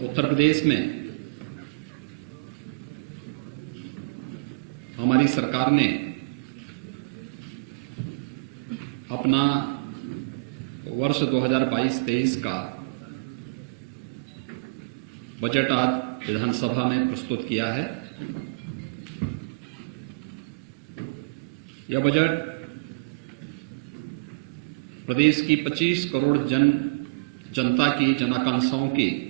उत्तर प्रदेश में हमारी सरकार ने अपना वर्ष 2022-23 का बजट आज विधानसभा में प्रस्तुत किया है। यह बजट प्रदेश की 25 करोड़ जनता की जनाकांक्षाओं की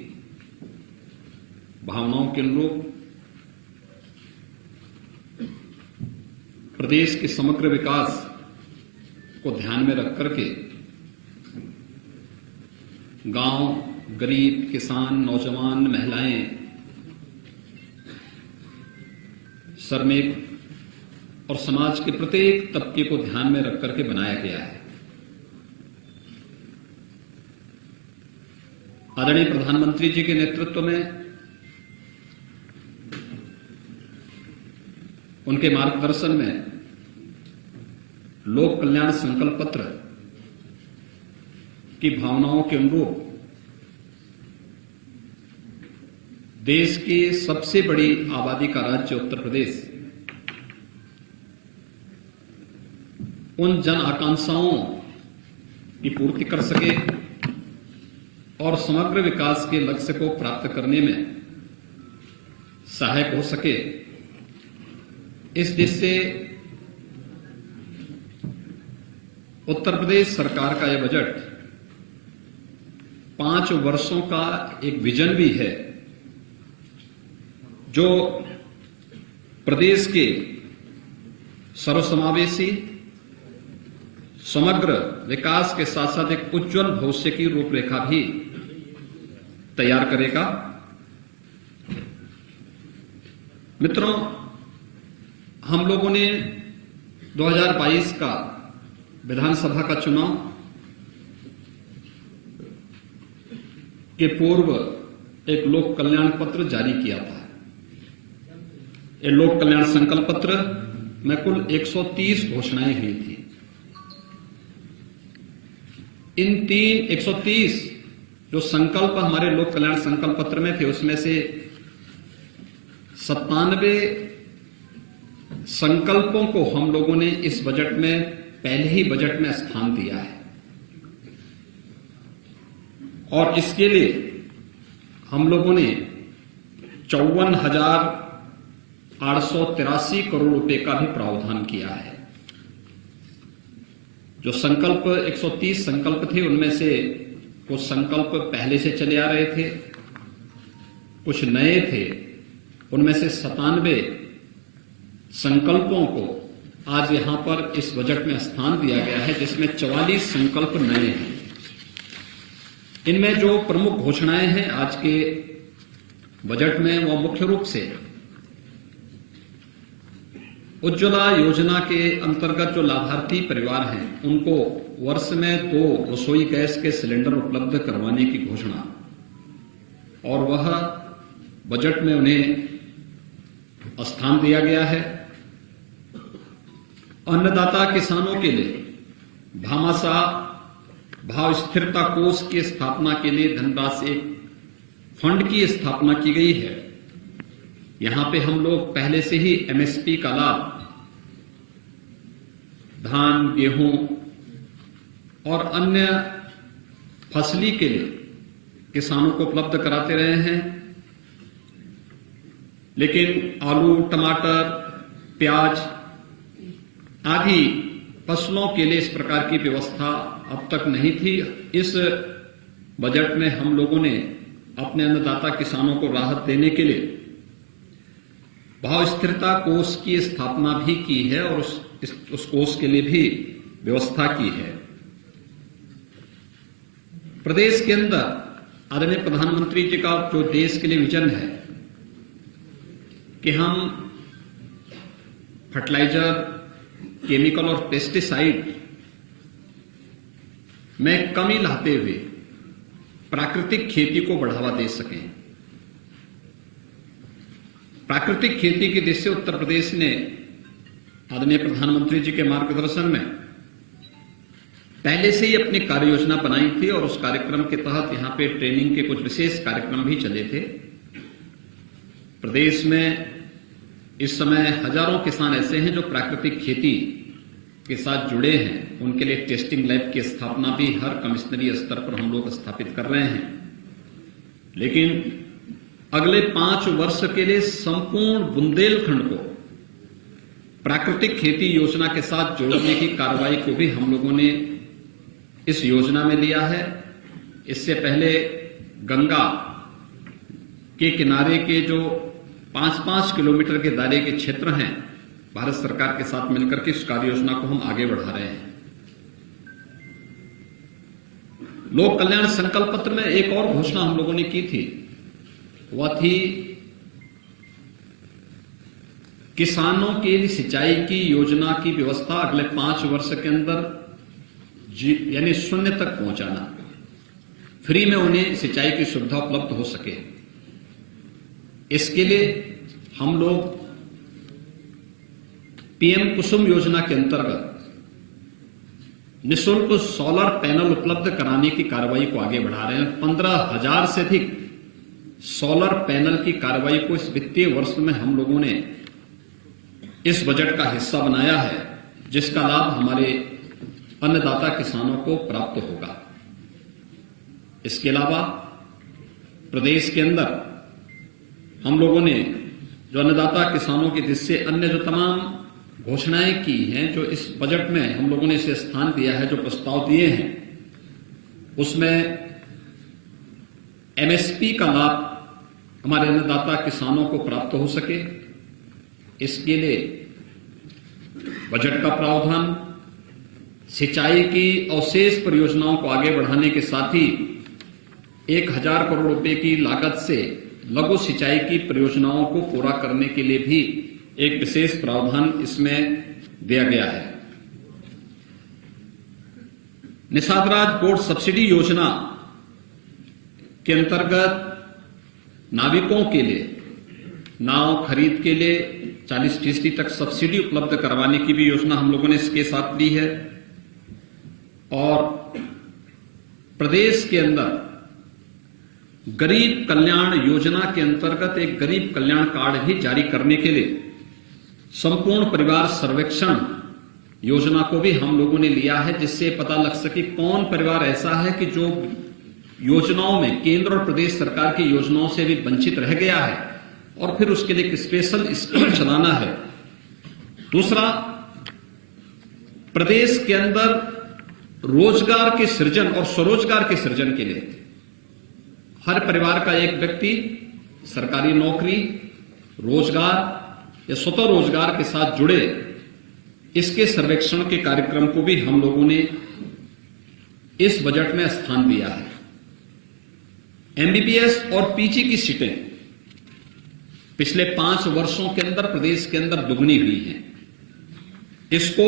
भावनाओं के अनुरूप प्रदेश के समग्र विकास को ध्यान में रख करके गांव, गरीब, किसान, नौजवान, महिलाएं, श्रमिक और समाज के प्रत्येक तबके को ध्यान में रख करके बनाया गया है। आदरणीय प्रधानमंत्री जी के नेतृत्व में, उनके मार्गदर्शन में लोक कल्याण संकल्प पत्र की भावनाओं के अनुरूप देश की सबसे बड़ी आबादी का राज्य उत्तर प्रदेश उन जन आकांक्षाओं की पूर्ति कर सके और समग्र विकास के लक्ष्य को प्राप्त करने में सहायक हो सके, इस दृष्टि से उत्तर प्रदेश सरकार का यह बजट 5 वर्षों का एक विजन भी है, जो प्रदेश के सर्वसमावेशी समग्र विकास के साथ साथ एक उज्जवल भविष्य की रूपरेखा भी तैयार करेगा। मित्रों, हम लोगों ने 2022 का विधानसभा का चुनाव के पूर्व एक लोक कल्याण पत्र जारी किया था। ये लोक कल्याण संकल्प पत्र में कुल 130 घोषणाएं हुई थी। इन 130 जो संकल्प हमारे लोक कल्याण संकल्प पत्र में थे, उसमें से 97 संकल्पों को हम लोगों ने इस बजट में, पहले ही बजट में स्थान दिया है और इसके लिए हम लोगों ने 54,883 करोड़ रुपए का भी प्रावधान किया है। जो संकल्प 130 संकल्प थे, उनमें से कुछ संकल्प पहले से चले आ रहे थे, कुछ नए थे। उनमें से 97 संकल्पों को आज यहां पर इस बजट में स्थान दिया गया है, जिसमें 44 संकल्प नए हैं। इनमें जो प्रमुख घोषणाएं हैं आज के बजट में, वो मुख्य रूप से उज्ज्वला योजना के अंतर्गत जो लाभार्थी परिवार हैं, उनको वर्ष में 2 रसोई गैस के सिलेंडर उपलब्ध करवाने की घोषणा, और वह बजट में उन्हें स्थान दिया गया है। अन्नदाता किसानों के लिए भामाशाह भाव स्थिरता कोष की स्थापना के लिए धनराशि फंड की स्थापना की गई है। यहां पे हम लोग पहले से ही एमएसपी का लाभ धान, गेहूं और अन्य फसली के लिए किसानों को उपलब्ध कराते रहे हैं, लेकिन आलू, टमाटर, प्याज आदि फसलों के लिए इस प्रकार की व्यवस्था अब तक नहीं थी। इस बजट में हम लोगों ने अपने अन्नदाता किसानों को राहत देने के लिए भाव स्थिरता कोष की स्थापना भी की है और उस कोष के लिए भी व्यवस्था की है। प्रदेश के अंदर आदरणीय प्रधानमंत्री जी का जो देश के लिए विजन है कि हम फर्टिलाइजर, केमिकल और पेस्टिसाइड में कमी लाते हुए प्राकृतिक खेती को बढ़ावा दे सकें। प्राकृतिक खेती की दिशा से उत्तर प्रदेश ने आदरणीय प्रधानमंत्री जी के मार्गदर्शन में पहले से ही अपनी कार्य योजना बनाई थी और उस कार्यक्रम के तहत यहां पे ट्रेनिंग के कुछ विशेष कार्यक्रम भी चले थे। प्रदेश में इस समय हजारों किसान ऐसे हैं जो प्राकृतिक खेती के साथ जुड़े हैं। उनके लिए टेस्टिंग लैब की स्थापना भी हर कमिश्नरी स्तर पर हम लोग स्थापित कर रहे हैं। लेकिन अगले 5 वर्ष के लिए संपूर्ण बुंदेलखंड को प्राकृतिक खेती योजना के साथ जोड़ने की कार्रवाई को भी हम लोगों ने इस योजना में लिया है। इससे पहले गंगा के किनारे के जो 5-5 किलोमीटर के दायरे के क्षेत्र हैं, भारत सरकार के साथ मिलकर के इस कार्य योजना को हम आगे बढ़ा रहे हैं। लोक कल्याण संकल्प पत्र में एक और घोषणा हम लोगों ने की थी, वह थी किसानों के लिए सिंचाई की योजना की व्यवस्था अगले 5 वर्ष के अंदर यानी 0 तक पहुंचाना, फ्री में उन्हें सिंचाई की सुविधा उपलब्ध हो सके। इसके लिए हम लोग पीएम कुसुम योजना के अंतर्गत निःशुल्क सोलर पैनल उपलब्ध कराने की कार्रवाई को आगे बढ़ा रहे हैं। 15,000 से अधिक सोलर पैनल की कार्रवाई को इस वित्तीय वर्ष में हम लोगों ने इस बजट का हिस्सा बनाया है, जिसका लाभ हमारे अन्नदाता किसानों को प्राप्त होगा। इसके अलावा प्रदेश के अंदर हम लोगों ने जो अन्नदाता किसानों की जिससे अन्य जो तमाम घोषणाएं की हैं, जो इस बजट में हम लोगों ने इसे स्थान दिया है, जो प्रस्ताव दिए हैं, उसमें एमएसपी का लाभ हमारे अन्नदाता किसानों को प्राप्त हो सके, इसके लिए बजट का प्रावधान सिंचाई की अवशेष परियोजनाओं को आगे बढ़ाने के साथ ही 1,000 करोड़ रुपए की लागत से लघु सिंचाई की परियोजनाओं को पूरा करने के लिए भी एक विशेष प्रावधान इसमें दिया गया है। निषाद राज बोर्ड सब्सिडी योजना के अंतर्गत नाविकों के लिए नाव खरीद के लिए 40% तक सब्सिडी उपलब्ध करवाने की भी योजना हम लोगों ने इसके साथ ली है। और प्रदेश के अंदर गरीब कल्याण योजना के अंतर्गत एक गरीब कल्याण कार्ड भी जारी करने के लिए संपूर्ण परिवार सर्वेक्षण योजना को भी हम लोगों ने लिया है, जिससे पता लग सके कौन परिवार ऐसा है कि जो योजनाओं में केंद्र और प्रदेश सरकार की योजनाओं से भी वंचित रह गया है, और फिर उसके लिए एक स्पेशल स्कीम चलाना है। दूसरा, प्रदेश के अंदर रोजगार के सृजन और स्वरोजगार के सृजन के लिए हर परिवार का एक व्यक्ति सरकारी नौकरी, रोजगार या स्वतः रोजगार के साथ जुड़े, इसके सर्वेक्षण के कार्यक्रम को भी हम लोगों ने इस बजट में स्थान दिया है। एमबीबीएस और पीजी की सीटें पिछले 5 वर्षों के अंदर प्रदेश के अंदर दुगनी हुई हैं। इसको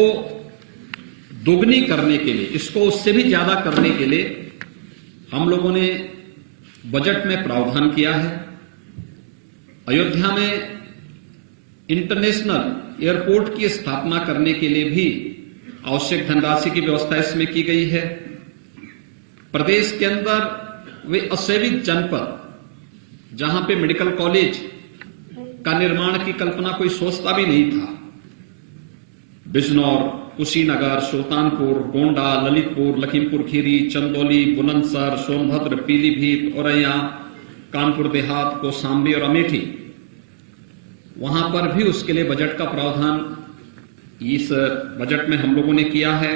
दुगनी करने के लिए, इसको उससे भी ज्यादा करने के लिए हम लोगों ने बजट में प्रावधान किया है। अयोध्या में इंटरनेशनल एयरपोर्ट की स्थापना करने के लिए भी आवश्यक धनराशि की व्यवस्था इसमें की गई है। प्रदेश के अंदर वे असेवित जनपद जहां पे मेडिकल कॉलेज का निर्माण की कल्पना कोई सोचता भी नहीं था, बिजनौर, कुशीनगर, सुल्तानपुर, गोंडा, ललितपुर, लखीमपुर खीरी, चंदौली, बुलंदशहर, सोनभद्र, पीलीभीत, औरैया, कानपुर देहात, कौशाम्बी और अमेठी, वहां पर भी उसके लिए बजट का प्रावधान इस बजट में हम लोगों ने किया है।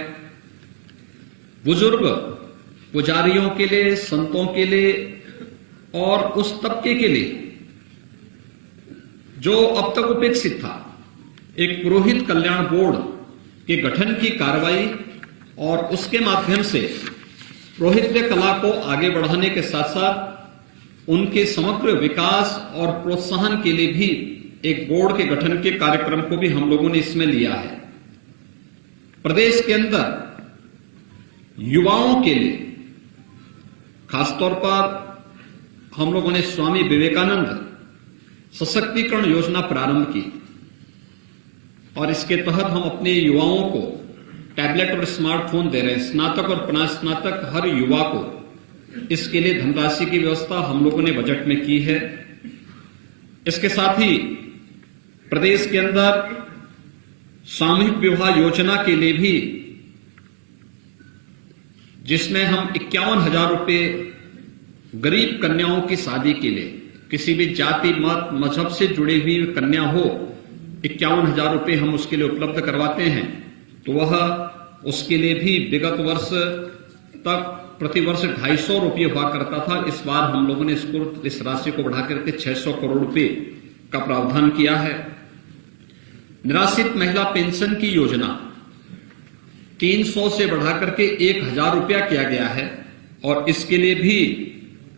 बुजुर्ग पुजारियों के लिए, संतों के लिए और उस तबके के लिए जो अब तक उपेक्षित था, एक पुरोहित कल्याण बोर्ड के गठन की कार्रवाई और उसके माध्यम से पुरोहित्य कला को आगे बढ़ाने के साथ साथ उनके समग्र विकास और प्रोत्साहन के लिए भी एक बोर्ड के गठन के कार्यक्रम को भी हम लोगों ने इसमें लिया है। प्रदेश के अंदर युवाओं के लिए खासतौर पर हम लोगों ने स्वामी विवेकानंद सशक्तिकरण योजना प्रारंभ की और इसके तहत हम अपने युवाओं को टैबलेट और स्मार्टफोन दे रहे हैं। स्नातक और स्नातक हर युवा को इसके लिए धनराशि की व्यवस्था हम लोगों ने बजट में की है। इसके साथ ही प्रदेश के अंदर सामूहिक विवाह योजना के लिए भी, जिसमें हम 51,000 रुपए गरीब कन्याओं की शादी के लिए, किसी भी जाति मत मजहब से जुड़ी हुई कन्या हो, 51,000 रुपए हम उसके लिए उपलब्ध करवाते हैं। तो वह उसके लिए भी विगत वर्ष तक प्रतिवर्ष 250 रुपये हुआ करता था। इस बार हम लोगों ने इस राशि को बढ़ा करके 600 करोड़ रुपए का प्रावधान किया है। निराश्रित महिला पेंशन की योजना 300 से बढ़ा करके 1,000 रुपया किया गया है और इसके लिए भी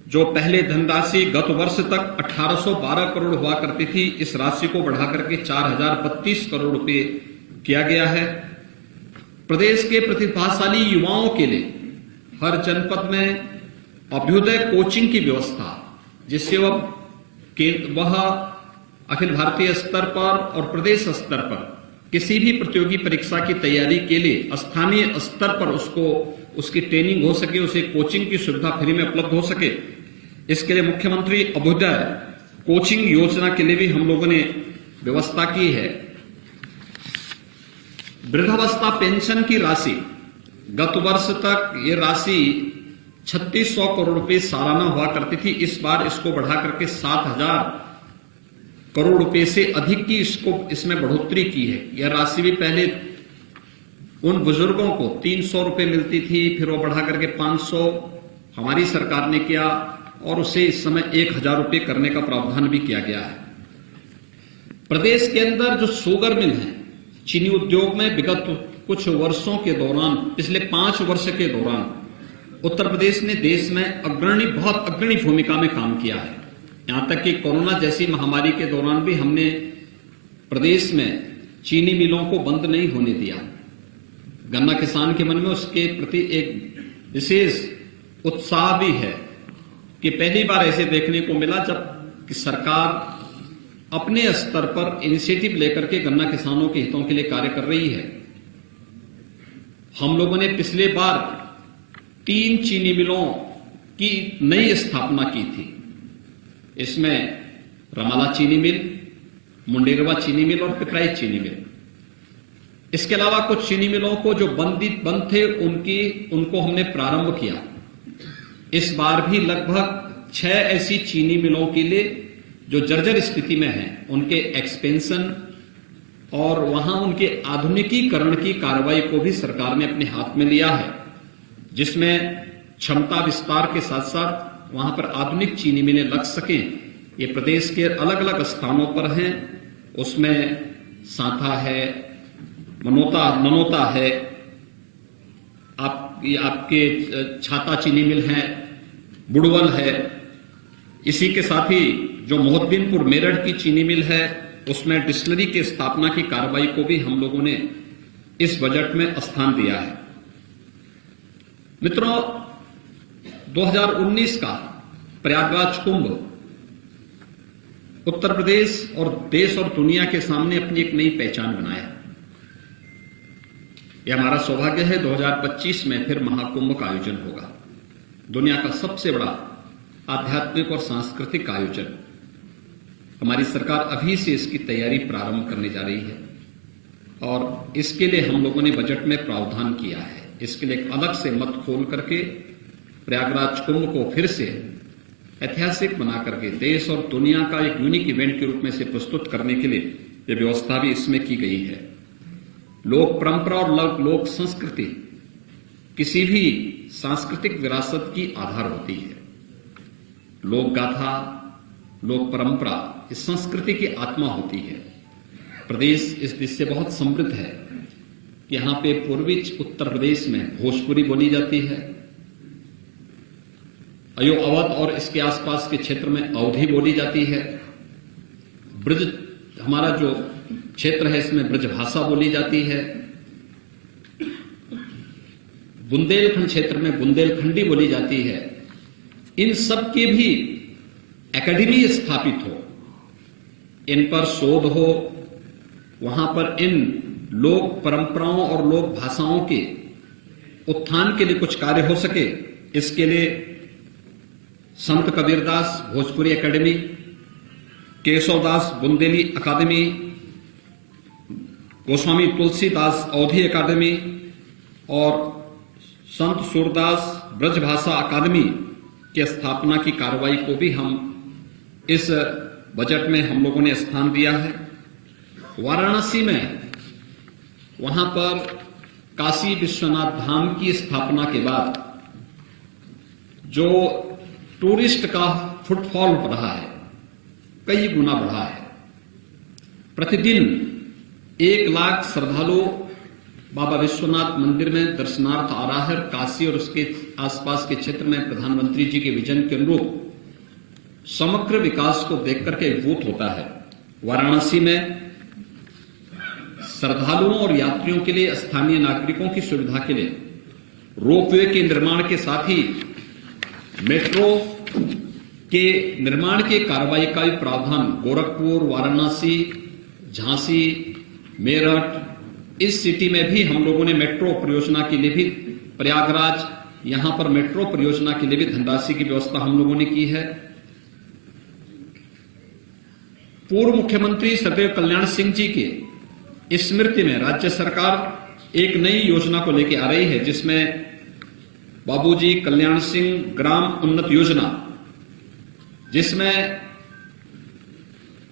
जो पहले धनराशि गत वर्ष तक 1,812 करोड़ हुआ करती थी, इस राशि को बढ़ा करके 4,032 करोड़ रुपए किया गया है। प्रदेश के प्रतिभाशाली युवाओं के लिए हर जनपद में अभ्युदय कोचिंग की व्यवस्था, जिससे वह अखिल भारतीय स्तर पर और प्रदेश स्तर पर किसी भी प्रतियोगी परीक्षा की तैयारी के लिए स्थानीय स्तर पर उसकी ट्रेनिंग हो सके, उसे कोचिंग की सुविधा फ्री में उपलब्ध हो सके। इसके लिए मुख्यमंत्री अभ्युदय कोचिंग योजना के लिए भी हम लोगों ने व्यवस्था की है। वृद्धावस्था पेंशन की राशि, गत वर्ष तक ये राशि 3,600 करोड़ रुपए सालाना हुआ करती थी। इस बार इसको बढ़ा करके 7,000 करोड़ रुपए से अधिक की इसमें बढ़ोतरी की है। यह राशि भी पहले उन बुजुर्गों को 300 रुपए मिलती थी, फिर वो बढ़ा करके 500 हमारी सरकार ने किया और उसे इस समय 1,000 रुपए करने का प्रावधान भी किया गया है। प्रदेश के अंदर जो शुगर मिल है, चीनी उद्योग में विगत कुछ वर्षों के दौरान, पिछले 5 वर्ष के दौरान उत्तर प्रदेश ने देश में बहुत अग्रणी भूमिका में काम किया है। यहां तक कि कोरोना जैसी महामारी के दौरान भी हमने प्रदेश में चीनी मिलों को बंद नहीं होने दिया। गन्ना किसान के मन में उसके प्रति एक विशेष उत्साह भी है कि पहली बार ऐसे देखने को मिला जब कि सरकार अपने स्तर पर इनिशिएटिव लेकर के गन्ना किसानों के हितों के लिए कार्य कर रही है। हम लोगों ने पिछले बार 3 चीनी मिलों की नई स्थापना की थी। इसमें रमाला चीनी मिल, मुंडेरवा चीनी मिल और पिपराइच चीनी मिल। इसके अलावा कुछ चीनी मिलों को जो बंद थे उनको हमने प्रारंभ किया। इस बार भी लगभग 6 ऐसी चीनी मिलों के लिए जो जर्जर स्थिति में हैं, उनके एक्सपेंशन और वहां उनके आधुनिकीकरण की कार्रवाई को भी सरकार ने अपने हाथ में लिया है, जिसमें क्षमता विस्तार के साथ साथ वहां पर आधुनिक चीनी मिलें लग सकें। ये प्रदेश के अलग अलग स्थानों पर हैं। उसमें सांथा है, मनोता है, आपके छाता चीनी मिल है, बुड़वल है। इसी के साथ ही जो मोहद्दीनपुर मेरठ की चीनी मिल है, उसमें डिस्टिलरी की स्थापना की कार्रवाई को भी हम लोगों ने इस बजट में स्थान दिया है। मित्रों, 2019 का प्रयागराज कुंभ उत्तर प्रदेश और देश और दुनिया के सामने अपनी एक नई पहचान बनाया। यह हमारा सौभाग्य है 2025 में फिर महाकुंभ का आयोजन होगा। दुनिया का सबसे बड़ा आध्यात्मिक और सांस्कृतिक आयोजन। हमारी सरकार अभी से इसकी तैयारी प्रारंभ करने जा रही है और इसके लिए हम लोगों ने बजट में प्रावधान किया है। इसके लिए एक अलग से मत खोल करके प्रयागराज कुंभ को फिर से ऐतिहासिक बना करके देश और दुनिया का एक यूनिक इवेंट के रूप में से प्रस्तुत करने के लिए यह व्यवस्था भी इसमें की गई है। लोक परंपरा और लोक संस्कृति किसी भी सांस्कृतिक विरासत की आधार होती है। लोक गाथा, लोक परंपरा इस संस्कृति की आत्मा होती है। प्रदेश इस दिश से बहुत समृद्ध है। यहां पे पूर्वी उत्तर प्रदेश में भोजपुरी बोली जाती है, अवध और इसके आसपास के क्षेत्र में अवधी बोली जाती है। ब्रज हमारा जो क्षेत्र है इसमें ब्रज भाषा बोली जाती है। बुंदेलखंड क्षेत्र में बुंदेलखंडी बोली जाती है। इन सब की भी एकेडमी स्थापित हो, इन पर शोध हो, वहां पर इन लोक परंपराओं और लोक भाषाओं के उत्थान के लिए कुछ कार्य हो सके, इसके लिए संत कबीरदास भोजपुरी एकेडमी, केशवदास बुंदेली अकादमी, गोस्वामी तुलसीदास अवधी अकादमी और संत सूरदास ब्रजभाषा अकादमी की स्थापना की कार्रवाई को भी हम इस बजट में हम लोगों ने स्थान दिया है। वाराणसी में वहां पर काशी विश्वनाथ धाम की स्थापना के बाद जो टूरिस्ट का फुटफॉल बढ़ा है, कई गुना बढ़ा है। प्रतिदिन 1 लाख श्रद्धालु बाबा विश्वनाथ मंदिर में दर्शनार्थ आ रहा है। काशी और उसके आसपास के क्षेत्र में प्रधानमंत्री जी के विजन के अनुरूप समग्र विकास को देख करके अभिभूत होता है। वाराणसी में श्रद्धालुओं और यात्रियों के लिए, स्थानीय नागरिकों की सुविधा के लिए रोपवे के निर्माण के साथ ही मेट्रो के निर्माण के कार्रवाई का भी प्रावधान गोरखपुर, वाराणसी, झांसी, मेरठ, इस सिटी में भी हम लोगों ने मेट्रो परियोजना के लिए भी, प्रयागराज, यहां पर मेट्रो परियोजना के लिए भी धनराशि की व्यवस्था हम लोगों ने की है। पूर्व मुख्यमंत्री सदैव कल्याण सिंह जी के स्मृति में राज्य सरकार एक नई योजना को लेकर आ रही है, जिसमें बाबूजी कल्याण सिंह ग्राम उन्नत योजना, जिसमें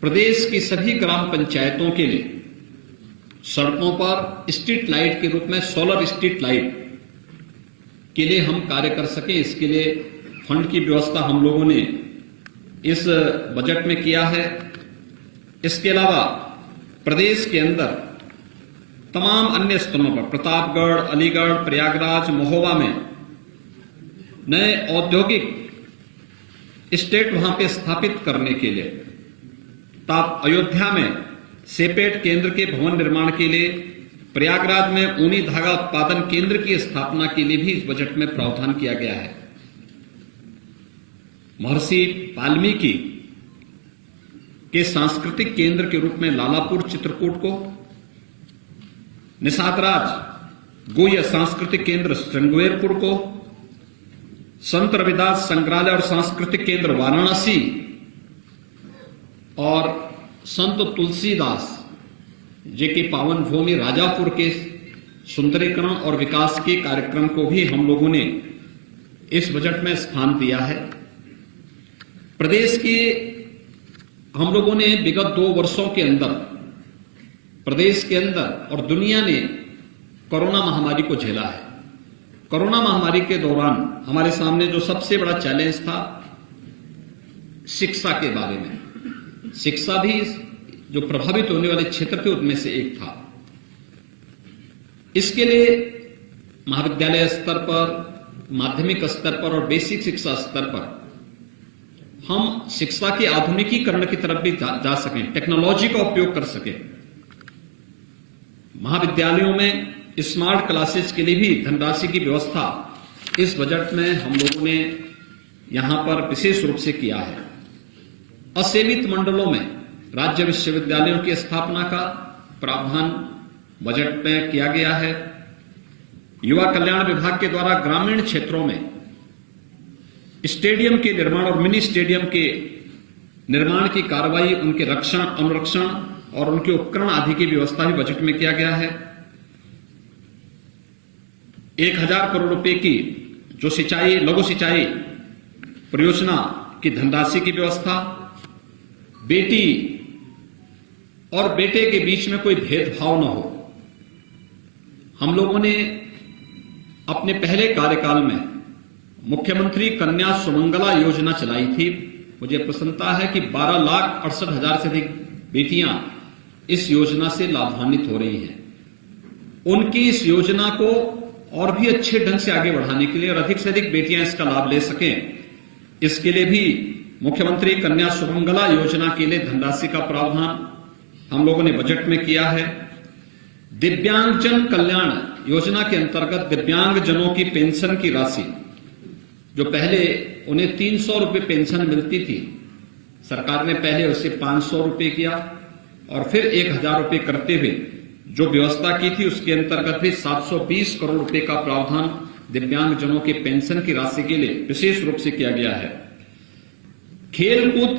प्रदेश की सभी ग्राम पंचायतों के लिए सड़कों पर स्ट्रीट लाइट के रूप में सोलर स्ट्रीट लाइट के लिए हम कार्य कर सकें, इसके लिए फंड की व्यवस्था हम लोगों ने इस बजट में किया है। इसके अलावा प्रदेश के अंदर तमाम अन्य स्थानों पर, प्रतापगढ़, अलीगढ़, प्रयागराज, महोबा में नए औद्योगिक स्टेट वहां पे स्थापित करने के लिए, अयोध्या में सेपेट केंद्र के भवन निर्माण के लिए, प्रयागराज में ऊनी धागा उत्पादन केंद्र की स्थापना के लिए भी इस बजट में प्रावधान किया गया है। महर्षि वाल्मीकि के सांस्कृतिक केंद्र के रूप में लालापुर चित्रकूट को, निषादराज गोय सांस्कृतिक केंद्र श्रृंगवेरपुर को, संत रविदास संग्रहालय और सांस्कृतिक केंद्र वाराणसी और संत तुलसीदास जी की पावन भूमि राजापुर के सुंदरीकरण और विकास के कार्यक्रम को भी हम लोगों ने इस बजट में स्थान दिया है। प्रदेश के हम लोगों ने विगत 2 वर्षों के अंदर प्रदेश के अंदर और दुनिया ने कोरोना महामारी को झेला है। कोरोना महामारी के दौरान हमारे सामने जो सबसे बड़ा चैलेंज था, शिक्षा के बारे में, शिक्षा भी जो प्रभावित होने वाले क्षेत्र थे उनमें से एक था। इसके लिए महाविद्यालय स्तर पर, माध्यमिक स्तर पर और बेसिक शिक्षा स्तर पर हम शिक्षा के आधुनिकीकरण की तरफ भी जा सकें, टेक्नोलॉजी का उपयोग कर सकें। महाविद्यालयों में स्मार्ट क्लासेस के लिए भी धनराशि की व्यवस्था इस बजट में हम लोगों ने यहां पर विशेष रूप से किया है। असेवित मंडलों में राज्य विश्वविद्यालयों की स्थापना का प्रावधान बजट में किया गया है। युवा कल्याण विभाग के द्वारा ग्रामीण क्षेत्रों में स्टेडियम के निर्माण और मिनी स्टेडियम के निर्माण की कार्रवाई, उनके रक्षण, अनुरक्षण और उनके उपकरण आदि की व्यवस्था भी बजट में किया गया है। 1000 करोड़ रुपए की जो सिंचाई, लघु सिंचाई परियोजना की धनराशि की व्यवस्था, बेटी और बेटे के बीच में कोई भेदभाव न हो। हम लोगों ने अपने पहले कार्यकाल में मुख्यमंत्री कन्या सुमंगला योजना चलाई थी। मुझे प्रसन्नता है कि 12,68,000 से अधिक बेटियां इस योजना से लाभान्वित हो रही हैं। उनकी इस योजना को और भी अच्छे ढंग से आगे बढ़ाने के लिए और अधिक से अधिक बेटियां इसका लाभ ले सकें, इसके लिए भी मुख्यमंत्री कन्या सुमंगला योजना के लिए धनराशि का प्रावधान हम लोगों ने बजट में किया है। दिव्यांगजन कल्याण योजना के अंतर्गत दिव्यांगजनों की पेंशन की राशि, जो पहले उन्हें 300 रुपए पेंशन मिलती थी, सरकार ने पहले उसे 500 रुपए किया और फिर 1000 रुपए करते हुए जो व्यवस्था की थी उसके अंतर्गत भी 720 करोड़ रुपए का प्रावधान दिव्यांगजनों के पेंशन की राशि के लिए विशेष रूप से किया गया है। खेलकूद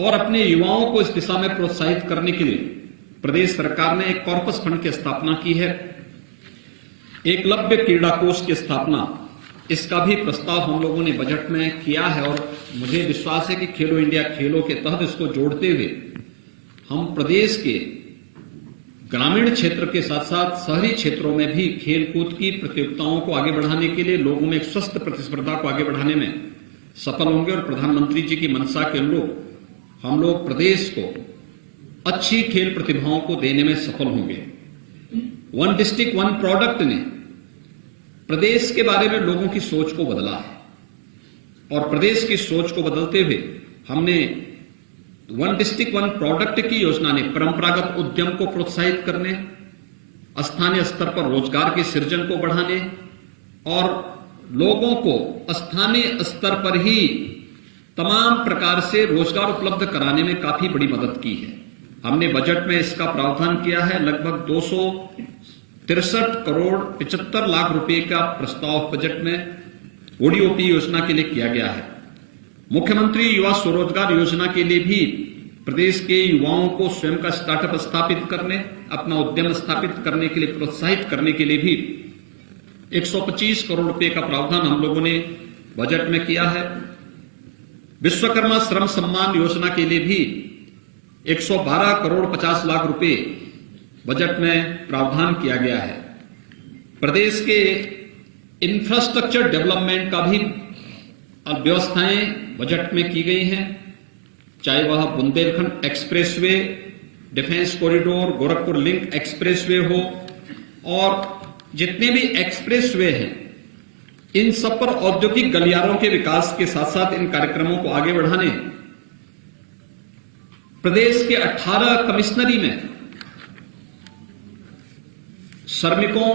और अपने युवाओं को इस दिशा में प्रोत्साहित करने के लिए प्रदेश सरकार ने एक कॉर्पस फंड की स्थापना की है। एकलव्य क्रीड़ा कोष की स्थापना, इसका भी प्रस्ताव हम लोगों ने बजट में किया है और मुझे विश्वास है कि खेलो इंडिया खेलों के तहत इसको जोड़ते हुए हम प्रदेश के ग्रामीण क्षेत्र के साथ साथ शहरी क्षेत्रों में भी खेलकूद की प्रतियोगिताओं को आगे बढ़ाने के लिए लोगों में एक स्वस्थ प्रतिस्पर्धा को आगे बढ़ाने में सफल होंगे और प्रधानमंत्री जी की मंशा के अनुरूप हम लोग प्रदेश को अच्छी खेल प्रतिभाओं को देने में सफल होंगे। वन डिस्ट्रिक्ट वन प्रोडक्ट ने प्रदेश के बारे में लोगों की सोच को बदला है और प्रदेश की सोच को बदलते हुए हमने वन डिस्ट्रिक्ट वन प्रोडक्ट की योजना ने परंपरागत उद्यम को प्रोत्साहित करने, स्थानीय स्तर पर रोजगार के सृजन को बढ़ाने और लोगों को स्थानीय स्तर पर ही तमाम प्रकार से रोजगार उपलब्ध कराने में काफी बड़ी मदद की है। हमने बजट में इसका प्रावधान किया है। लगभग 263 करोड़ 75 लाख रुपए का प्रस्ताव बजट में ओडीओपी योजना के लिए किया गया है। मुख्यमंत्री युवा स्वरोजगार योजना के लिए भी प्रदेश के युवाओं को स्वयं का स्टार्टअप स्थापित करने, अपना उद्यम स्थापित करने के लिए प्रोत्साहित करने के लिए भी 125 करोड़ रुपए का प्रावधान हम लोगों ने बजट में किया है। विश्वकर्मा श्रम सम्मान योजना के लिए भी 112 करोड़ 50 लाख रुपए बजट में प्रावधान किया गया है। प्रदेश के इंफ्रास्ट्रक्चर डेवलपमेंट का भी व्यवस्थाएं बजट में की गई हैं, चाहे वह Bundelkhand expressway, defence corridor, Gorakhpur link expressway हो और जितने भी एक्सप्रेसवे हैं, इन सब पर औद्योगिक गलियारों के विकास के साथ साथ इन कार्यक्रमों को आगे बढ़ाने प्रदेश के 18 कमिश्नरी में श्रमिकों,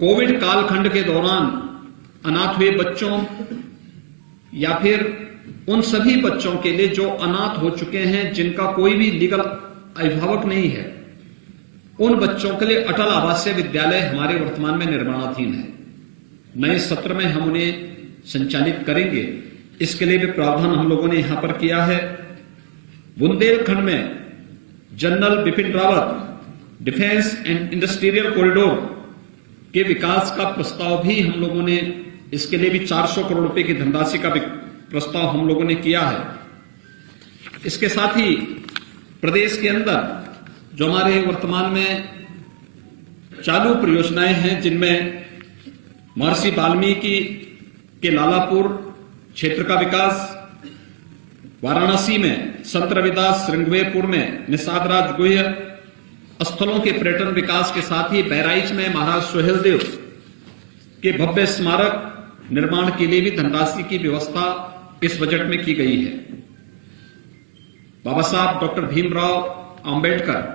कोविड कालखंड के दौरान अनाथ हुए बच्चों या फिर उन सभी बच्चों के लिए जो अनाथ हो चुके हैं, जिनका कोई भी लीगल अभिभावक नहीं है, उन बच्चों के लिए अटल आवासीय विद्यालय हमारे वर्तमान में निर्माणाधीन है। नए सत्र में हम उन्हें संचालित करेंगे, इसके लिए भी प्रावधान हम लोगों ने यहां पर किया है। बुंदेलखंड में general Bipin Rawat defence and industrial corridor के विकास का प्रस्ताव भी हम लोगों ने, इसके लिए भी 400 करोड़ रुपए की धनराशि का प्रस्ताव हम लोगों ने किया है। इसके साथ ही प्रदेश के अंदर जो हमारे वर्तमान में चालू परियोजनाएं हैं, जिनमें महर्षि वाल्मीकि के लालापुर क्षेत्र का विकास, वाराणसी में संत रविदास श्रृंगवेरपुर में निषाद राज गुह्य स्थलों के पर्यटन विकास के साथ ही बहराइच में महाराज सोहेलदेव के भव्य स्मारक निर्माण के लिए भी धनराशि की व्यवस्था इस बजट में की गई है। बाबा साहब डॉक्टर भीमराव अंबेडकर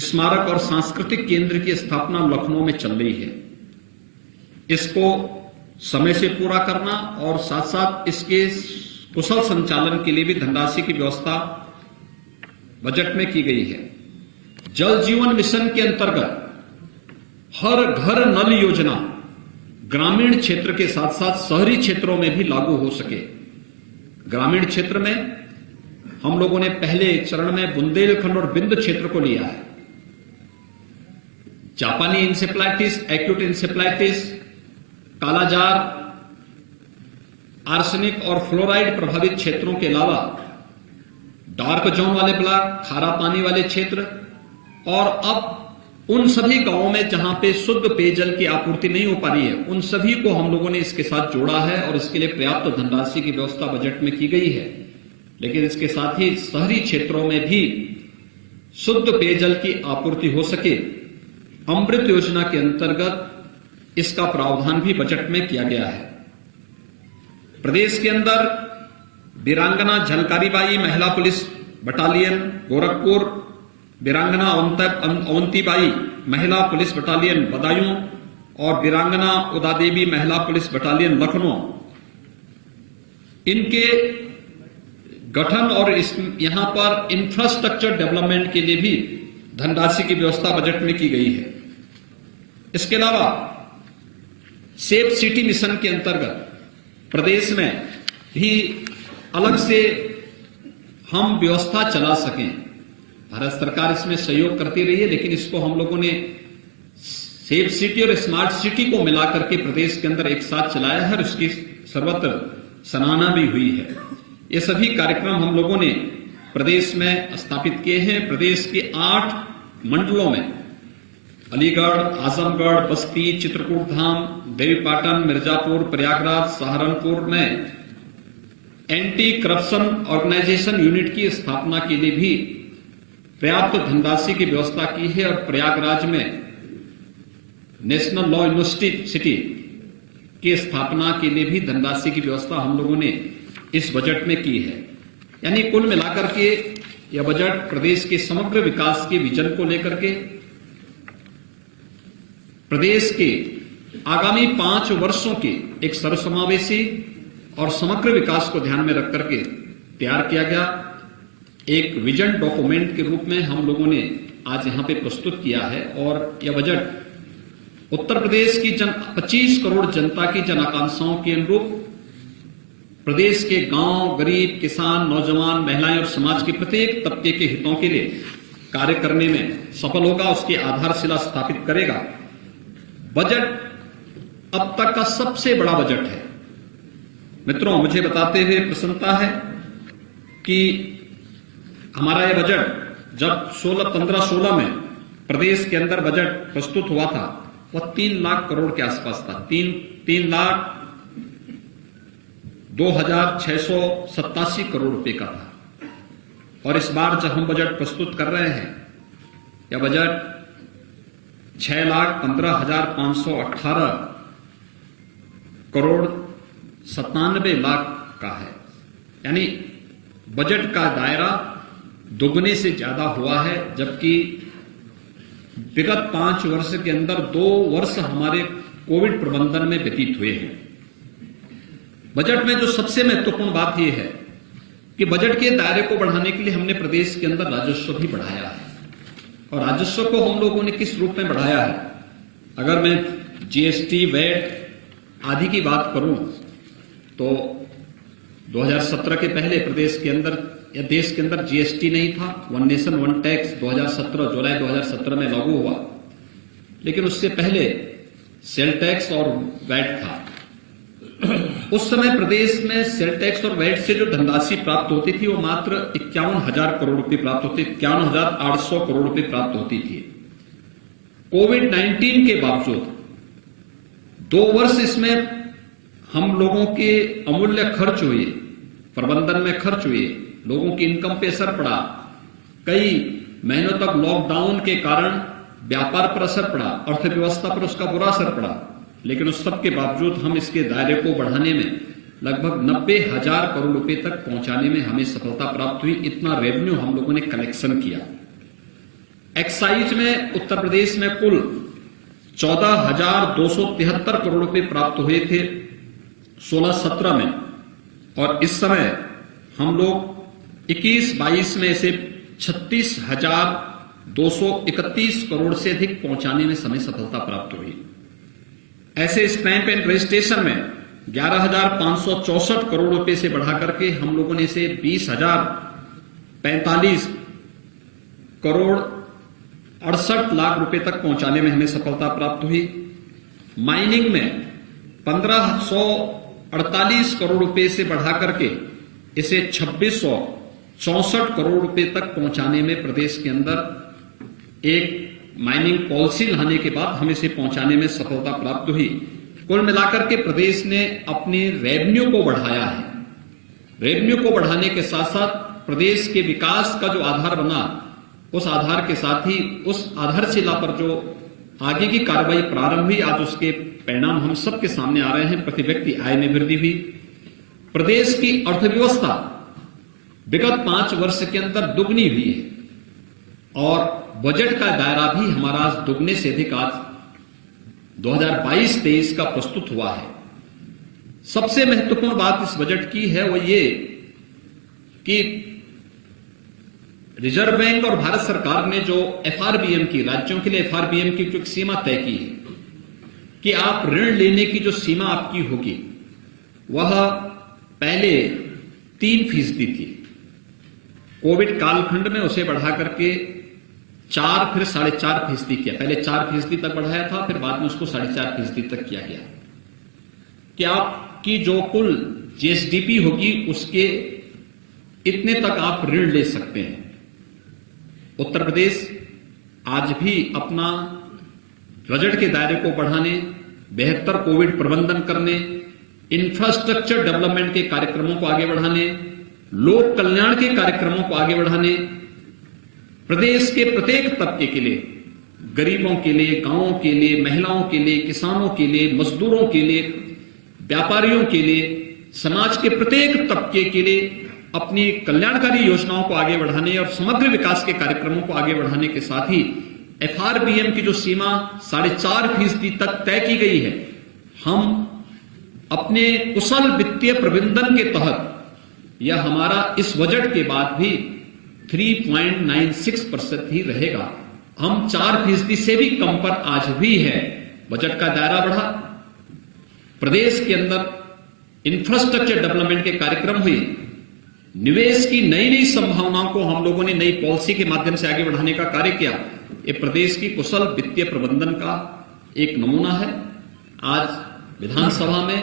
स्मारक और सांस्कृतिक केंद्र की स्थापना लखनऊ में चल रही है। इसको समय से पूरा करना और साथ साथ इसके कुशल संचालन के लिए भी धनराशि की व्यवस्था बजट में की गई है। जल जीवन मिशन के अंतर्गत हर घर नल योजना ग्रामीण क्षेत्र के साथ साथ शहरी क्षेत्रों में भी लागू हो सके। ग्रामीण क्षेत्र में हम लोगों ने पहले चरण में बुंदेलखंड और बिंद क्षेत्र को लिया है। जापानी इंसेफ्लाइटिस, एक्यूट इंसेफ्लाइटिस, कालाजार, आर्सेनिक और फ्लोराइड प्रभावित क्षेत्रों के अलावा डार्क जोन वाले ब्लॉक, खारा पानी वाले क्षेत्र और अब उन सभी गांवों में जहां पे शुद्ध पेयजल की आपूर्ति नहीं हो पा रही है, उन सभी को हम लोगों ने इसके साथ जोड़ा है और इसके लिए पर्याप्त धनराशि की व्यवस्था बजट में की गई है। लेकिन इसके साथ ही शहरी क्षेत्रों में भी शुद्ध पेयजल की आपूर्ति हो सके, अमृत योजना के अंतर्गत इसका प्रावधान भी बजट में किया गया है। प्रदेश के अंदर वीरांगना झलकारीबाई महिला पुलिस बटालियन गोरखपुर, वीरांगना अवंतीबाई महिला पुलिस बटालियन बदायूं और वीरांगना उदादेवी महिला पुलिस बटालियन लखनऊ, इनके गठन और यहां पर इंफ्रास्ट्रक्चर डेवलपमेंट के लिए भी धनराशि की व्यवस्था बजट में की गई है। इसके अलावा सेफ सिटी मिशन के अंतर्गत प्रदेश में भी अलग से हम व्यवस्था चला सकें। भारत सरकार इसमें सहयोग करती रही है, लेकिन इसको हम लोगों ने सेफ सिटी और स्मार्ट सिटी को मिलाकर के प्रदेश के अंदर एक साथ चलाया है और उसकी सर्वत्र सराहना भी हुई है। ये सभी कार्यक्रम हम लोगों ने प्रदेश में स्थापित किए हैं। प्रदेश के 8 मंडलों में अलीगढ़, आजमगढ़, बस्ती, चित्रकूट धाम, देवीपाटन, मिर्जापुर, प्रयागराज, सहारनपुर में एंटी करप्शन ऑर्गेनाइजेशन यूनिट की स्थापना के लिए भी पर्याप्त धनराशि की व्यवस्था की है और प्रयागराज में नेशनल लॉ यूनिवर्सिटी की स्थापना के लिए भी धनराशि की व्यवस्था हम लोगों ने इस बजट में की है। यानी कुल मिलाकर के यह बजट प्रदेश के समग्र विकास के विजन को लेकर के प्रदेश के आगामी 5 वर्षों के एक सर्वसमावेशी और समग्र विकास को ध्यान में रख करके तैयार किया गया एक विजन डॉक्यूमेंट के रूप में हम लोगों ने आज यहां पे प्रस्तुत किया है। और यह बजट उत्तर प्रदेश की 25 करोड़ जनता की जन आकांक्षाओं के अनुरूप प्रदेश के गांव, गरीब, किसान, नौजवान, महिलाएं और समाज के प्रत्येक तबके के हितों के लिए कार्य करने में सफल होगा, उसकी आधारशिला स्थापित करेगा। बजट अब तक का सबसे बड़ा बजट है। मित्रों, मुझे बताते हुए प्रसन्नता है कि हमारा यह बजट जब 15-16 में प्रदेश के अंदर बजट प्रस्तुत हुआ था वह 3 लाख करोड़ के आसपास था। 3,02,687 करोड़ रुपए का था। और इस बार जब हम बजट प्रस्तुत कर रहे हैं, यह बजट 6,15,518 करोड़ 97 लाख का है। यानी बजट का दायरा दोगुने से ज्यादा हुआ है, जबकि विगत 5 वर्ष के अंदर 2 वर्ष हमारे कोविड प्रबंधन में व्यतीत हुए हैं। बजट में जो सबसे महत्वपूर्ण बात यह है कि बजट के दायरे को बढ़ाने के लिए हमने प्रदेश के अंदर राजस्व भी बढ़ाया है। और राजस्व को हम लोगों ने किस रूप में बढ़ाया है? अगर मैं जीएसटी, वैट आदि की बात करूं तो 2017 के पहले प्रदेश के अंदर या देश के अंदर जीएसटी नहीं था। वन नेशन वन टैक्स 2017 जुलाई 2017 में लागू हुआ, लेकिन उससे पहले सेल टैक्स और वैट था। उस समय प्रदेश में सेल टैक्स और वैट से जो धनराशि प्राप्त होती थी वो मात्र 51,000 करोड़ रुपए प्राप्त होती, 51,800 करोड़ रुपए प्राप्त होती थी। कोविड-19 के बावजूद 2 वर्ष इसमें हम लोगों के अमूल्य खर्च हुए, प्रबंधन में खर्च हुए, लोगों की इनकम पे असर पड़ा, कई महीनों तक लॉकडाउन के कारण व्यापार पर असर पड़ा, अर्थव्यवस्था पर उसका बुरा असर पड़ा। लेकिन उस सब के बावजूद हम इसके दायरे को बढ़ाने में लगभग 90,000 करोड़ रुपए तक पहुंचाने में हमें सफलता प्राप्त हुई। इतना रेवेन्यू हम लोगों ने कलेक्शन किया। एक्साइज में उत्तर प्रदेश में कुल 14,273 करोड़ रुपए प्राप्त हुए थे 16-17 में, और इस समय हम लोग 21-22 में इसे 36,231 करोड़ से अधिक पहुंचाने में हमें सफलता प्राप्त हुई। ऐसे स्टैंप एंड रजिस्ट्रेशन में 11,564 करोड़ रुपए से बढ़ा करके हम लोगों ने इसे 20,045 करोड़ 68 लाख रुपए तक पहुंचाने में हमें सफलता प्राप्त हुई। माइनिंग में 1,548 करोड़ रुपए से बढ़ा करके इसे 2,664 करोड़ रुपए तक पहुंचाने में प्रदेश के अंदर एक माइनिंग पॉलिसी लाने के बाद हमें इसे पहुंचाने में सफलता प्राप्त हुई। कुल मिलाकर के प्रदेश ने अपने रेवेन्यू को बढ़ाया है। रेवेन्यू को बढ़ाने के साथ साथ प्रदेश के विकास का जो आधार बना, उस आधार के साथ ही उस आधारशिला पर जो आगे की कार्रवाई प्रारंभ हुई, आज उसके परिणाम हम सबके सामने आ रहे हैं। प्रति व्यक्ति आय में वृद्धि हुई। प्रदेश की अर्थव्यवस्था विगत 5 वर्ष के अंदर दुगनी हुई है और बजट का दायरा भी हमारा दुगने से अधिक आज 2022-23 का प्रस्तुत हुआ है। सबसे महत्वपूर्ण बात इस बजट की है वो ये कि रिजर्व बैंक और भारत सरकार ने जो एफआरबीएम की, राज्यों के लिए एफआरबीएम की जो सीमा तय की है कि आप ऋण लेने की जो सीमा आपकी होगी वह पहले 3% थी। कोविड कालखंड में उसे बढ़ा करके 4 फिर 4.5% किया। पहले 4% तक बढ़ाया था, फिर बाद में उसको 4.5% तक किया गया कि आपकी जो कुल जीएसडीपी होगी उसके इतने तक आप ऋण ले सकते हैं। उत्तर प्रदेश आज भी अपना बजट के दायरे को बढ़ाने, बेहतर कोविड प्रबंधन करने, इंफ्रास्ट्रक्चर डेवलपमेंट के कार्यक्रमों को आगे बढ़ाने, लोक कल्याण के कार्यक्रमों को आगे बढ़ाने, प्रदेश के प्रत्येक तबके के लिए, गरीबों के लिए, गांवों के लिए, महिलाओं के लिए, किसानों के लिए, मजदूरों के लिए, व्यापारियों के लिए, समाज के प्रत्येक तबके के लिए अपनी कल्याणकारी योजनाओं को आगे बढ़ाने और समग्र विकास के कार्यक्रमों को आगे बढ़ाने के साथ ही एफआरबीएम की जो सीमा 4.5% तक तय की गई है, हम अपने कुशल वित्तीय प्रबंधन के तहत यह हमारा इस बजट के बाद भी 3.96% ही रहेगा। हम 4% से भी कम पर आज भी है। बजट का दायरा बढ़ा, प्रदेश के अंदर इंफ्रास्ट्रक्चर डेवलपमेंट के कार्यक्रम हुए, निवेश की नई नई संभावनाओं को हम लोगों ने नई पॉलिसी के माध्यम से आगे बढ़ाने का कार्य किया। ये प्रदेश की कुशल वित्तीय प्रबंधन का एक नमूना है। आज विधानसभा में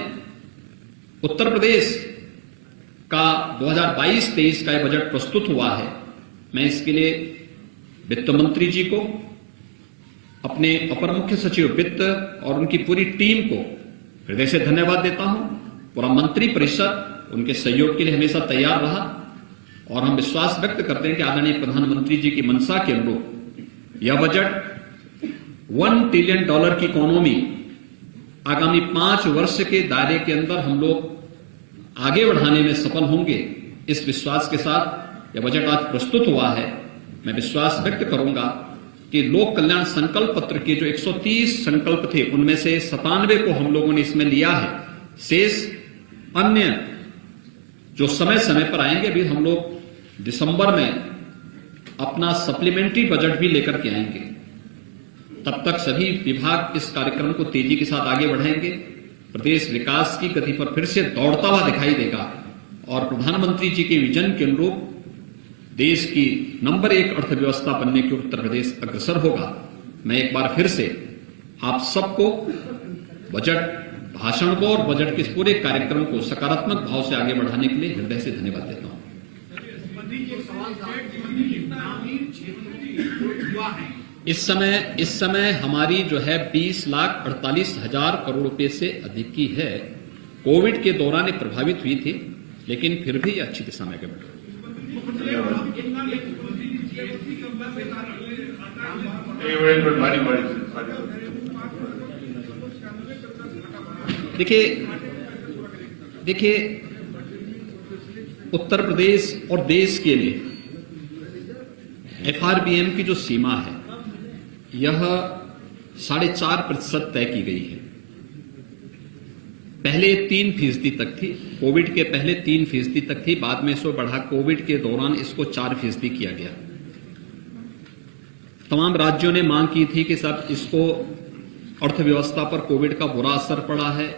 उत्तर प्रदेश का 2022-23 का यह बजट प्रस्तुत हुआ है। मैं इसके लिए वित्त मंत्री जी को, अपने अपर मुख्य सचिव वित्त और उनकी पूरी टीम को हृदय से धन्यवाद देता हूं। पूरा मंत्री परिषद उनके सहयोग के लिए हमेशा तैयार रहा और हम विश्वास व्यक्त करते हैं कि आदरणीय प्रधानमंत्री जी की मंशा के अनुरूप यह बजट $1 ट्रिलियन की इकोनॉमी आगामी 5 वर्ष के दायरे के अंदर हम लोग आगे बढ़ाने में सफल होंगे। इस विश्वास के साथ यह बजट आज प्रस्तुत हुआ है। मैं विश्वास व्यक्त करूंगा कि लोक कल्याण संकल्प पत्र के जो 130 संकल्प थे उनमें से 97 को हम लोगों ने इसमें लिया है। शेष अन्य जो समय समय पर आएंगे, भी हम लोग दिसंबर में अपना सप्लीमेंट्री बजट भी लेकर के आएंगे। तब तक सभी विभाग इस कार्यक्रम को तेजी के साथ आगे बढ़ाएंगे। प्रदेश विकास की गति पर फिर से दौड़ता हुआ दिखाई देगा और प्रधानमंत्री जी के विजन के अनुरूप देश की नंबर 1 अर्थव्यवस्था बनने की उत्तर प्रदेश अग्रसर होगा। मैं एक बार फिर से आप सबको बजट भाषण को और बजट के इस पूरे कार्यक्रम को सकारात्मक भाव से आगे बढ़ाने के लिए हृदय से धन्यवाद देता हूं। इस समय हमारी जो है 20,48,000 करोड़ रुपए से अधिक की है। कोविड के दौरान ये प्रभावित हुई थी, लेकिन फिर भी अच्छी दिशा में आगे बढ़ देखिए उत्तर प्रदेश और देश के लिए एफआरबीएम की जो सीमा है यह 4.5% तय की गई है। पहले 3% तक थी, कोविड के पहले 3% तक थी, बाद में इसको बढ़ा कोविड के दौरान इसको 4% किया गया। तमाम राज्यों ने मांग की थी कि सब इसको अर्थव्यवस्था पर कोविड का बुरा असर पड़ा है,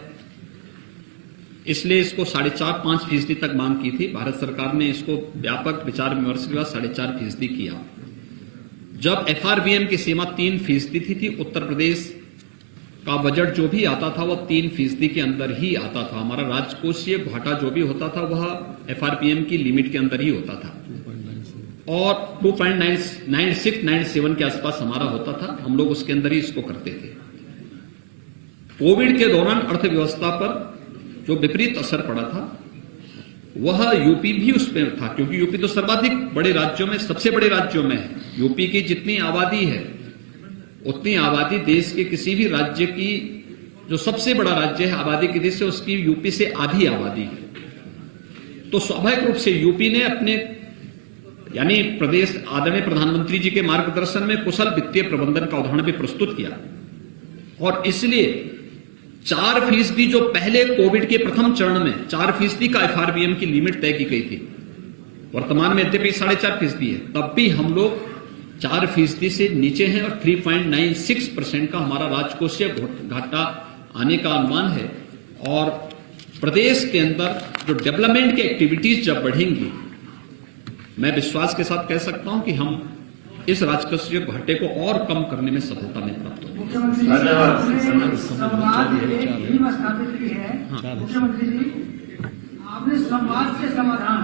इसलिए इसको 4.5-5% तक मांग की थी। भारत सरकार ने इसको व्यापक विचार विमर्श के बाद 4.5% किया। जब एफआरबीएम की सीमा 3% थी, उत्तर प्रदेश का बजट जो भी आता था वह 3% के अंदर ही आता था। हमारा राजकोषीय घाटा जो भी होता था वह एफआरबीएम की लिमिट के अंदर ही होता था और 2.96-97 के आसपास हमारा होता था। हम लोग उसके अंदर ही इसको करते थे। कोविड के दौरान अर्थव्यवस्था पर जो विपरीत असर पड़ा था वह यूपी भी उसमें था, क्योंकि यूपी तो सर्वाधिक बड़े राज्यों में, सबसे बड़े राज्यों में है। यूपी की जितनी आबादी है उतनी आबादी देश के किसी भी राज्य की, जो सबसे बड़ा राज्य है आबादी की दृष्टि से, उसकी यूपी से आधी आबादी है। तो स्वाभाविक रूप से यूपी ने अपने यानी प्रदेश आदरणीय प्रधानमंत्री जी के मार्गदर्शन में कुशल वित्तीय प्रबंधन का उदाहरण भी प्रस्तुत किया और इसलिए 4% जो पहले कोविड के प्रथम चरण में 4% का एफआरबीएम की लिमिट तय की गई थी, वर्तमान में यद्यपि 4.5% है, तब भी हम लोग 4% से नीचे हैं और 3.96% का हमारा राजकोषीय घाटा आने का अनुमान है। और प्रदेश के अंदर जो डेवलपमेंट की एक्टिविटीज जब बढ़ेंगी, मैं विश्वास के साथ कह सकता हूं कि हम इस राजकोषीय घाटे को और कम करने में सफलता नहीं प्राप्त होगी। मुख्यमंत्री जी, आपने संवाद से समाधान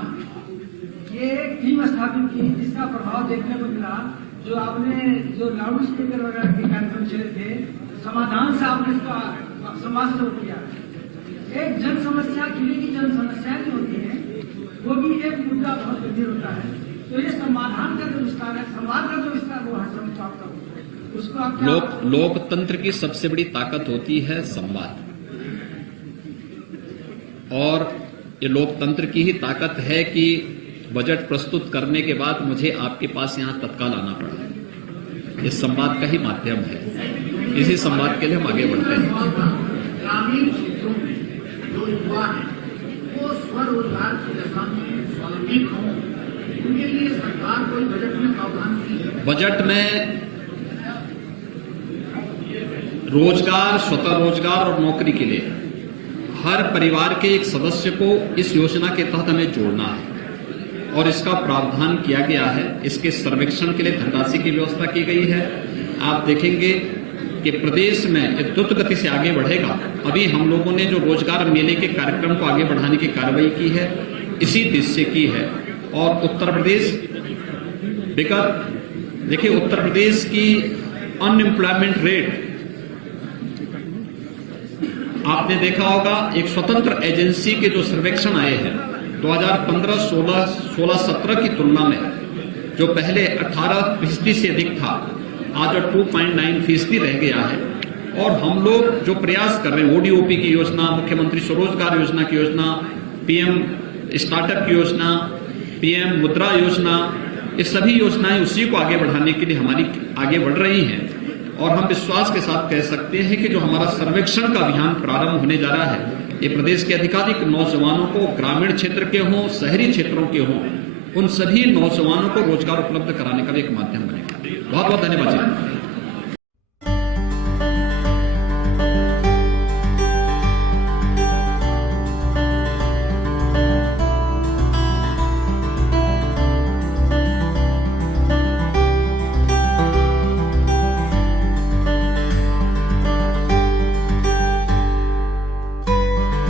ये टीम स्थापित की, जिसका प्रभाव देखने को मिला। जो आपने जो लाउड स्पीकर वगैरह के कार्यक्रम चले थे, समाधान से आपने इसका संवाद शुरू किया। एक जन समस्या, जिले की जन समस्याएं जो होती है, वो भी एक मुद्दा बहुत गंभीर होता है। तो ये समाधान का जो विस्तार है, संवाद का जो विस्तार वो है, उसको आप लोकतंत्र की सबसे बड़ी ताकत होती है संवाद, और ये लोकतंत्र की ही ताकत है कि बजट प्रस्तुत करने के बाद मुझे आपके पास यहां तत्काल आना पड़ा। ये संवाद का ही माध्यम है। इसी संवाद के लिए हम आगे बढ़ते हैं। ग्रामीण क्षेत्रों में जो युवा है वो स्वरोजगार की दशा में स्वावलंबी हों, उनके लिए सरकार कोई बजट में प्रावधान की है? बजट में रोजगार, स्वतः रोजगार और नौकरी के लिए हर परिवार के एक सदस्य को इस योजना के तहत हमें जोड़ना है और इसका प्रावधान किया गया है। इसके सर्वेक्षण के लिए धनराशि की व्यवस्था की गई है। आप देखेंगे कि प्रदेश में द्रुत गति से आगे बढ़ेगा। अभी हम लोगों ने जो रोजगार मेले के कार्यक्रम को आगे बढ़ाने की कार्रवाई की है, इसी दिशा से की है। और उत्तर प्रदेश विगत, देखिए उत्तर प्रदेश की अनएम्प्लॉयमेंट रेट आपने देखा होगा, एक स्वतंत्र एजेंसी के जो सर्वेक्षण आए हैं 2015, 16, 17 की तुलना में, जो पहले 18% से अधिक था, आज 2.9% रह गया है। और हम लोग जो प्रयास कर रहे हैं, ओडीओपी की योजना, मुख्यमंत्री स्वरोजगार योजना की योजना, पीएम स्टार्टअप की योजना, पीएम मुद्रा योजना, ये सभी योजनाएं उसी को आगे बढ़ाने के लिए हमारी आगे बढ़ रही हैं। और हम विश्वास के साथ कह सकते हैं कि जो हमारा सर्वेक्षण का अभियान प्रारंभ होने जा रहा है, ये प्रदेश के अधिकाधिक नौजवानों को, ग्रामीण क्षेत्र के हों, शहरी क्षेत्रों के हों, उन सभी नौजवानों को रोजगार उपलब्ध कराने का भी एक माध्यम बनेगा। बहुत बहुत धन्यवाद जी।